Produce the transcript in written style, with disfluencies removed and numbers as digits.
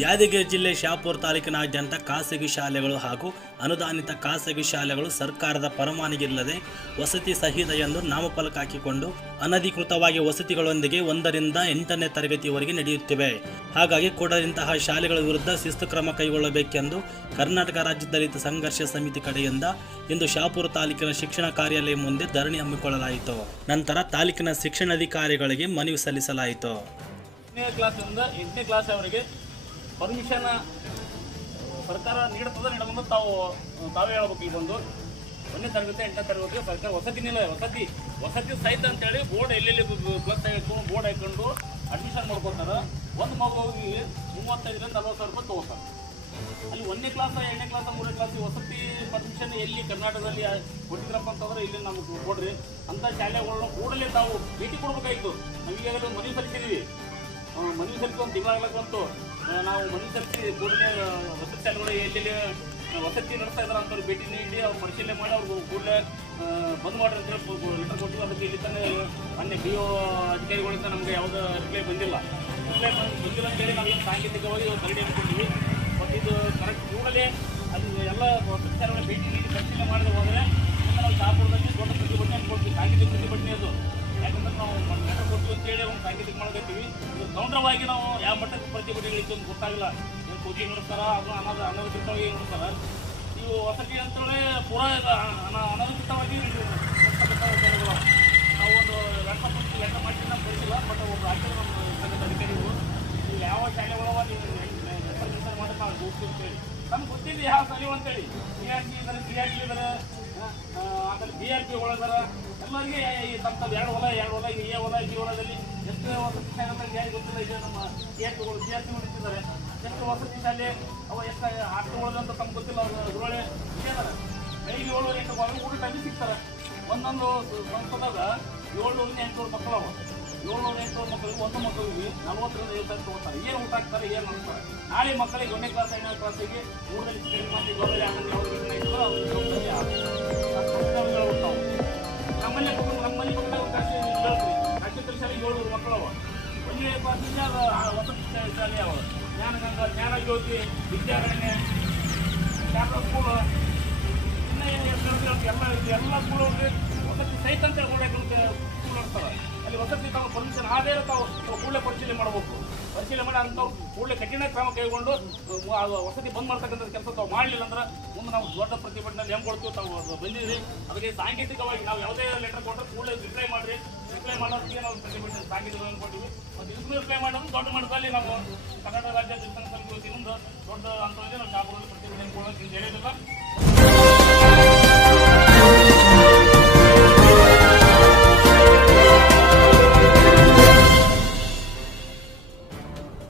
ಯಾದಗಿರಿ ಜಿಲ್ಲೆ ಶಹಾಪುರ ತಾಲೂಕಿನಾದ್ಯಂತ ಖಾಸಗಿ ಶಾಲೆಗಳು ಹಾಗೂ ಅನುದಾನಿತ ಖಾಸಗಿ ಶಾಲೆಗಳು ಸರ್ಕಾರದ ಪರವಾನಗಿ ವಸತಿ ಸಹಿತ ಎಂದು ನಾಮಫಲಕ ಹಾಕಿಕೊಂಡು ಅನಧಿಕೃತವಾಗಿ ವಸತಿಗಳೊಂದಿಗೆ 1ರಿಂದ 8ನೇ ತರಗತಿಯವರೆಗೆ ನಡೆಯುತ್ತಿವೆ. ಹಾಗಾಗಿ ಕೂಡಲಿಂತಹ ಶಾಲೆಗಳ ವಿರುದ್ಧ ಶಿಸ್ತು ಕ್ರಮ ಕೈಗೊಳ್ಳಬೇಕೆಂದು ಕರ್ನಾಟಕ ರಾಜ್ಯ ದಲಿತ ಸಂಘರ್ಷ ಸಮಿತಿ ಕಡೆಯಿಂದ ಇಂದು ಶಹಾಪುರ ತಾಲೂಕಿನ ಶಿಕ್ಷಣ ಕಾರ್ಯಾಲಯ ಮುಂದೆ ಧರಣಿ ಹಮ್ಮಿಕೊಳ್ಳಲಾಯಿತು. ನಂತರ ತಾಲೂಕಿನ ಶಿಕ್ಷಣಾಧಿಕಾರಿಗಳಿಗೆ ಮನವಿ ಸಲ್ಲಿಸಲಾಯಿತು. 8ನೇ ಕ್ಲಾಸಿನಿಂದ 8ನೇ ಕ್ಲಾಸ್ವರೆಗೆ ಪರ್ಮಿಷನ್ ಸರ್ಕಾರ ನೀಡಬಹುದು ತಾವೇ ಹೇಳಬೇಕು. ಈಗ ಒಂದು 1ನೇ ತರಗತಿ 8ನೇ ತರಗತಿ ಸರ್ಕಾರ ವಸತಿ ಸಹಿತ ಅಂತೇಳಿ ಬೋರ್ಡ್ ಎಲ್ಲೆಲ್ಲಿ ಪ್ಲಸ್ ಹಾಕೊಂಡು ಬೋರ್ಡ್ ಹಾಕೊಂಡು ಅಡ್ಮಿಷನ್ ಮಾಡ್ಕೊತಾರೆ. ಒಂದು ಮಗುವಿಗೆ 35ರಿಂದ 40 ಸಾವಿರ ರೂಪಾಯಿ ತೊಗೋತಾರೆ. ಅಲ್ಲಿ 1ನೇ ಕ್ಲಾಸ್ 2ನೇ ಕ್ಲಾಸ್ 3ನೇ ಕ್ಲಾಸ್ ವಸತಿ ಪರ್ಮಿಷನ್ ಎಲ್ಲಿ ಕರ್ನಾಟಕದಲ್ಲಿ ಕೊಟ್ಟಿದ್ರಪ್ಪ ಅಂತಂದ್ರೆ ಇಲ್ಲಿ ನಮ್ಗೆ ಕೊಡ್ರಿ ಅಂತ ಶಾಲೆಗಳನ್ನ ಕೂಡಲೇ ತಾವು ಭೇಟಿ ಕೊಡ್ಬೇಕಾಗಿತ್ತು. ನಾವು ಈಗಾಗಲೇ ಮನವಿ ಸಲ್ಲಿಸಿದ್ದೀವಿ. ಮನವಿ ಸಲ್ಲಿಸಿ ಒಂದು ತಿಂಗಳಾಗಲಕ್ಕಂತೂ ನಾವು ಮನವಿ ಸಲ್ಲಿಸಿ ಕೂಡಲೇ ವಸತಿ ಶಾಲೆಗಳು ಎಲ್ಲೆಲ್ಲಿ ವಸತಿ ನಡೆಸ್ತಾ ಇದ್ದಾರೆ ಅಂತ ಭೇಟಿ ನೀಡಿ ಅವ್ರು ಪರಿಶೀಲನೆ ಮಾಡಿ ಅವ್ರಿಗೆ ಕೂಡಲೇ ಬಂದ್ ಮಾಡ್ರಿ ಅಂತೇಳಿ ಲೆಟರ್ ಕೊಟ್ಟು ಅದಕ್ಕೆ ಇಲ್ಲಿ ತನಕ ಮೊನ್ನೆ BO ಅಧಿಕಾರಿಗಳಿಂದ ನಮಗೆ ಯಾವುದೇ ರಿಪ್ಲೈ ಬಂದಿಲ್ಲ ಅಂತೇಳಿ ನಾವೇನು ಸಾಂಕೇತಿಕವಾಗಿ ಧರಣಿ ಅಂದ್ಕೊಂಡಿವಿ. ಮತ್ತು ಇದು ಕರೆಕ್ಟ್ ಕೂಡಲೇ ಅದು ಎಲ್ಲ ವಸತಿ ಶಾಲೆಗಳ ಭೇಟಿ ನೀಡಿ ಪರಿಶೀಲನೆ ಮಾಡಿದ್ರೆ ಹೋದರೆ ನಾವು ಶಹಾಪುರದಲ್ಲಿ ದೊಡ್ಡ ಪ್ರತಿಭಟನೆ ಅನ್ಕೊಳ್ತೀವಿ. ಸಾಂಕೇತಿಕ ಪ್ರತಿಭಟನೆ ಅದು. ಯಾಕಂದ್ರೆ ನಾವು ಲೆಟರ್ ಕೊಟ್ಟು ಅಂತೇಳಿ ಒಂದು ಸಾಂಕೇತಿಕ ಮಾಡ್ಕೊತೀವಿ. ಇದು ಗೌರವವಾಗಿ ನಾವು ಯಾವ ಮಟ್ಟಕ್ಕೆ ಪ್ರತಿಭಟನೆಗಳಿತ್ತು ಅಂತ ಗೊತ್ತಾಗಿಲ್ಲ. ಏನು ಕೋಚಿಂಗ್ ನಡೆಸ್ತಾರ ಅದು ಅನಧಿಕೃತವಾಗಿ ನಡೆಸ್ತಾರೆ. ನೀವು ವಸತಿ ಅಂತೇಳಿ ಪೂರಾ ಅನಧಿಕೃತವಾಗಿ ನಾವು ಒಂದು ಲೆಟರ್ ಮಾಡಿ ನಾವು ಕೊಡಿಸಿಲ್ಲ. ಬಟ್ ಒಬ್ಬ ರಾಜ್ಯದ ನಮ್ಮ ಸಂಘದ ಅಧಿಕಾರಿಗಳು ನೀವು ಯಾವ ಶಾಲೆಗಳವ ನೀವು ಹೆಸರು ಮಾಡಿ ನಾವು ಹೋಗ್ತೀವಿ ಅಂತೇಳಿ ನಮ್ಗೆ ಗೊತ್ತಿದೆ ಯಾವ ಶಾಲೆ ಅಂತೇಳಿ CRP ಇದ್ದಾರೆ CRP ಇದ್ದಾರೆ ಆಮೇಲೆ BRP ಒಳಗಾರ ಎಲ್ಲರಿಗೆ ತಮ್ಮ 2 ಹೊಲ ಈ ಹೊಲ ಈ ಹೊಲದಲ್ಲಿ ಎಷ್ಟು ವಸತಿ ಶಾಲೆ ಯಾರಿಗೆ ಗೊತ್ತಿಲ್ಲ. ಈಗ ನಮ್ಮ CRPಗಳು ಇರ್ತಿದ್ದಾರೆ. ಎಷ್ಟು ವಸತಿ ಶಾಲೆ ಅವ ಎಷ್ಟು ಆಟಗಳಂತ ತಮ್ಗೆ ಗೊತ್ತಿಲ್ಲ. ಅವ್ರು ಒಳ್ಳೆ ಇದ್ದಾರೆ. ಡೈಲಿ 7-8 ಊಟ ಟೈಮಿಗೆ ಸಿಗ್ತಾರೆ. ಒಂದೊಂದು ಸಂಸ್ಥೆದಾಗ 700-800 ಮಕ್ಕಳು ಅವ. 700-800 ಮಕ್ಕಳಿಗೆ ಒಂದು ಮಕ್ಕಳಿಗೆ 40ರಿಂದ 50 ಸಾವಿರ ತೊಗೊಳ್ತಾರೆ. ಏನು ಊಟ ಹಾಕ್ತಾರೆ, ಏನು ಮಾಡ್ತಾರೆ. ನಾಳೆ ಮಕ್ಕಳಿಗೆ 1ನೇ ಕ್ಲಾಸ್ 2ನೇ ಕ್ಲಾಸಿಗೆ ಊಟದಲ್ಲಿ ಸ್ಟೇಟ್ ಮಾಡಿ ನಮ್ಮಲ್ಲಿ ರಾಜ್ಯದಲ್ಲಿ ಶಾಲೆಗೆ 700 ಮಕ್ಕಳು ಅವ. 1ನೇ ಕ್ಲಾಸಿಂದ ವಸತಿ ಶಾಲೆ ಅವ. ಜ್ಞಾನಗಂಗಾ, ಜ್ಞಾನ ಜ್ಯೋತಿ, ವಿದ್ಯಾರಣ್ಯ, ಶಾಲಾ ಸ್ಕೂಲು ಎಲ್ಲ ಸ್ಕೂಲವ್ರಿಗೆ ವಸತಿ ಸಹಿತ ಅಂತ ಸ್ಕೂಲ್ ನಡೆಸ್ತಾರೆ. ಅಲ್ಲಿ ವಸತಿ ತಾವು ಪರ್ಮಿಷನ್ ಆದೇ ತಾವು ಕೂಡಲೇ ಪರಿಶೀಲನೆ ಮಾಡಬೇಕು. ಪರಿಶೀಲನೆ ಮಾಡಿ ಅಂಥವು ಕೂಡಲೇ ಕಠಿಣ ಕ್ರಮ ಕೈಗೊಂಡು ವಸತಿ ಬಂದ್ ಮಾಡ್ತಕ್ಕಂಥ ಕೆಲಸ ತಾವು ಮಾಡಲಿಲ್ಲ ಅಂದ್ರೆ ಮುಂದೆ ನಾವು ದೊಡ್ಡ ಪ್ರತಿಭಟನೆಯಲ್ಲಿ ಹೆಂಗೊಳ್ತೀವಿ ತಾವು ಬಂದಿದ್ದೀವಿ. ಅದಕ್ಕೆ ಸಾಂಕೇತಿಕವಾಗಿ ನಾವು ಯಾವುದೇ ಲೆಟರ್ ಕೊಟ್ಟರೆ ಕೂಡಲೇ ರಿಪ್ಲೈ ಮಾಡಿರಿ. ರಿಪ್ಲೈ ಮಾಡೋದಕ್ಕೆ ನಾವು ಪ್ರತಿಭಟನೆ ಸಾಂಕೇತಿಕವಾಗಿ ಅಂದ್ಕೊಂಡಿವಿ. ಮತ್ತು ಇದನ್ನು ರಿಪ್ಲೈ ಮಾಡೋದು ದೊಡ್ಡ ಮಟ್ಟದಲ್ಲಿ ನಾವು ಕರ್ನಾಟಕ ರಾಜ್ಯ ವತಿಯಿಂದ ದೊಡ್ಡ ಹಂತದಲ್ಲಿ ನಾವು ಶಹಾಪುರದಲ್ಲಿ ಪ್ರತಿಭಟನೆ ಕೊಡೋಕೆ ಹೇಳಿದಿಲ್ಲ.